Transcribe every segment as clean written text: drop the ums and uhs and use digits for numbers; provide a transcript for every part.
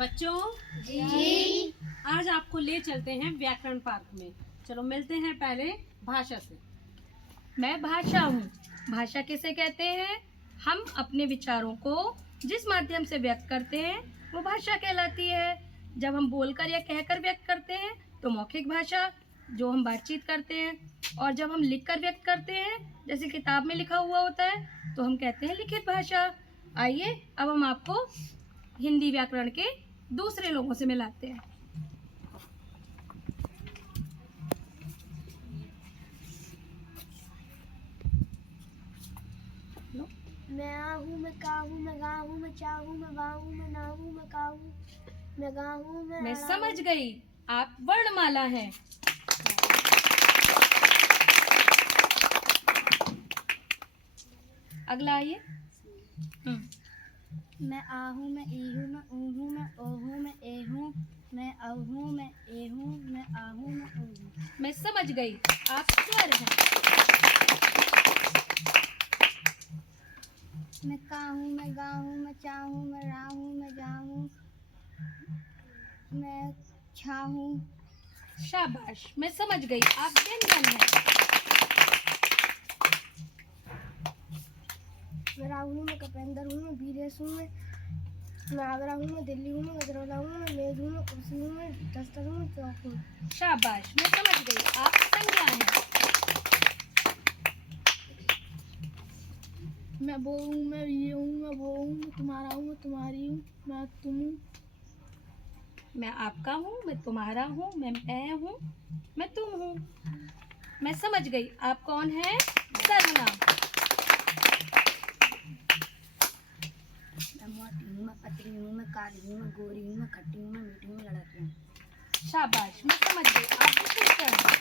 बच्चों जी। आज आपको ले चलते हैं व्याकरण पार्क में। चलो मिलते हैं पहले भाषा से। मैं भाषा हूँ। भाषा किसे कहते हैं? हम अपने विचारों को जिस माध्यम से व्यक्त करते हैं वो भाषा कहलाती है। जब हम बोलकर या कहकर व्यक्त करते हैं तो मौखिक भाषा, जो हम बातचीत करते हैं, और जब हम लिखकर व्यक्त करते हैं जैसे किताब में लिखा हुआ होता है तो हम कहते हैं लिखित भाषा। आइए अब हम आपको हिंदी व्याकरण के दूसरे लोगों से मिलाते हैं। मैं आ हूँ, मैं का हूँ, मैं गा हूँ, मैं चा हूँ, मैं वा हूँ, मैं ना हूँ, मैं का हूँ, मैं गा हूँ, मैं समझ गई, आप वर्णमाला हैं। अगला आइए। मैं आ हूँ, मैं ई हूँ, मैं ऊ हूँ, मैं ओ हूँ, मैं ए हूँ, मैं औ हूँ, मैं ए हूँ, मैं आ हूँ, मैं ओ हूँ। मैं समझ गई, आप स्वर हैं। मैं का हूँ, मैं गा हूँ, मैं चा हूँ, मैं रा हूँ, मैं जा हूँ, मैं छा हूँ। शाबाश, मैं समझ गई, आप व्यंजन हैं। मैं राहुल हूँ, मैं कपेंद्र हूँ, मैं बीरेश हूँ, मैं आगरा हूँ, मैं दिल्ली हूँ, मैं गजरौला हूँ, मैं मेज हूँ, मैं कुर्सी हूँ, मैं दस्तर हूँ, मैं चौक हूँ। शाबाश, मैं समझ गई, आप संज्ञा हैं। मैं वो हूँ, मैं ये हूँ, मैं वो हूँ, मैं तुम्हारा हूँ, मैं तुम्हारी हूँ, मैं तुम हूँ। मैं आपका हूँ, मैं तुम्हारा हूँ, मैं हूँ, मैं तुम हूँ। मैं समझ गई, आप कौन हैं? सर्वनाम। मैं मोटी हूँ, मैं पतली हूँ, मैं काली हूँ, मैं गोरी हूँ, मैं खट्टी हूँ, मैं मीठी हूँ, मैं लड़की हूँ। शाबाश, मैं समझ गई, आप विशेषण हैं।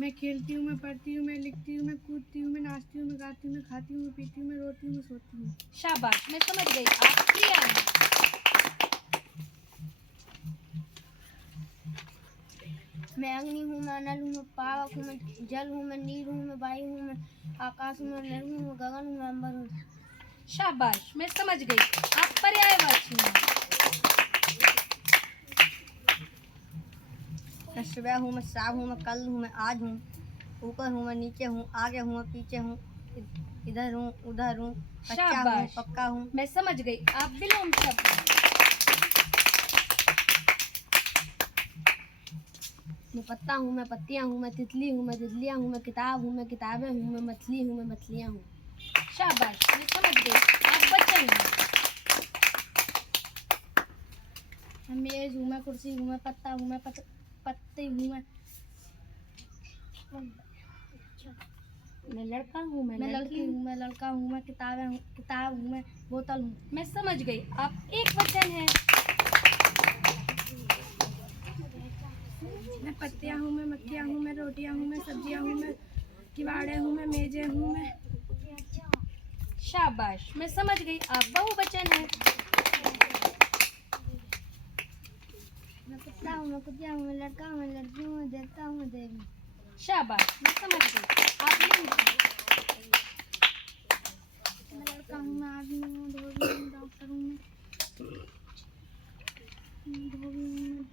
मैं खेलती हूँ, मैं पढ़ती हूँ, मैं लिखती हूँ, मैं कूदती हूँ, मैं नाचती हूँ, मैं गाती हूँ, मैं खाती हूँ, मैं पीती हूँ, मैं रोती हूँ, मैं सोती हूँ। शाबाश, मैं समझ गई, आप क्रिया हैं। मैं अग्नि हूँ, मैं अनल हूँ, मैं पावक हूँ, मैं जल हूँ, मैं नीर हूँ, मैं वायु हूँ, मैं आकाश हूँ, मैं नर हूँ, मैं गगन हूँ, मैं अम्बर हूँ। शाबाश, मैं समझ गई, आप पर्यायवाची हैं। मैं सुबह हूँ, मैं शाम हूँ, मैं कल हूँ, मैं आज हूँ, ऊपर हूँ, मैं नीचे हूँ, आगे हूँ, मैं पीछे हूँ, इधर हूँ, उधर हूँ, कच्चा हूँ, शाबाश, पक्का हूँ। मैं समझ गई, आप विलोम शब्द हैं। मैं पत्ता हूँ, मैं पत्तियाँ हूँ, मैं तितली हूँ, मैं तितलियाँ हूँ, मैं किताब हूँ, मैं किताबें हूँ, मैं मछली हूँ, मैं मछलियाँ हूँ। शाबाश, मैं समझ गई, आप वचन हैं। मैं मेज हूँ, मैं कुर्सी हूँ, मैं पत्ता हूँ, मैं पत्ते हूँ, मैं लड़का हूँ, मैं मैं लड़की लड़की हूँ। हूँ, मैं लड़का हूँ, मैं किताब हूँ, मैं बोतल हूँ। मैं समझ गई, आप एक वचन हैं। मैं पत्तियाँ हूँ, मैं मक्खियाँ हूँ, मैं रोटियाँ हूँ, मैं सब्जियाँ हूँ, मैं किवाड़े हूँ, मैं मेजे हूँ, मैं शाबाश, मैं समझ गई, आप बहुवचन हैं। मैं कुत्ता हूँ, मैं कुतिया हूँ, मैं लड़का हूँ, मैं लड़की हूँ, मैं देवता हूँ, मैं देवी। शाबाश, मैं समझ गई, आप लिंग हैं। मैं लड़का हूँ, मैं आदमी हूँ, धोबी हूँ, डॉक्टर हूँ, मैं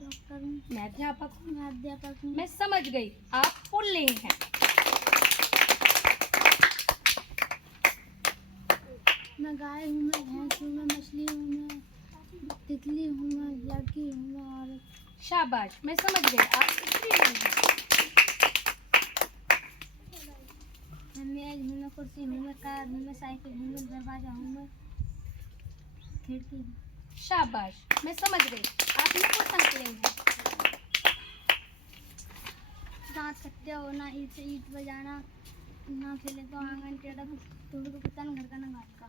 डॉक्टर हूँ, मैं अध्यापक हूँ। मैं अध्यापक हूँ। मैं समझ गई, आप पुल्लिंग हैं। मैं गाय हूँ, मैं भैंस हूँ, मैं मछली हूँ, मैं तितली हूँ, मैं लड़की हूँ, मैं औरत। शाबाश, मैं समझ गई, आप स्त्रीलिंग हैं। मैं मेज हूँ, मैं कुर्सी हूँ, मैं कार हूँ, मैं साइकिल हूँ, मैं दरवाजा हूँ, मैं खिड़की हूँ। शाबाश, मैं समझ गई, आप नपुंसकलिंग हैं। दांत खट्टे होना, ईट से ईट बजाना, ना खेले तो आंगन टेढ़ा, टूट को कुत्ता न घर का न घाट का।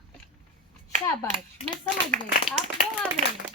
शाबाश, मैं समझ गई, आप मुहावरे हैं।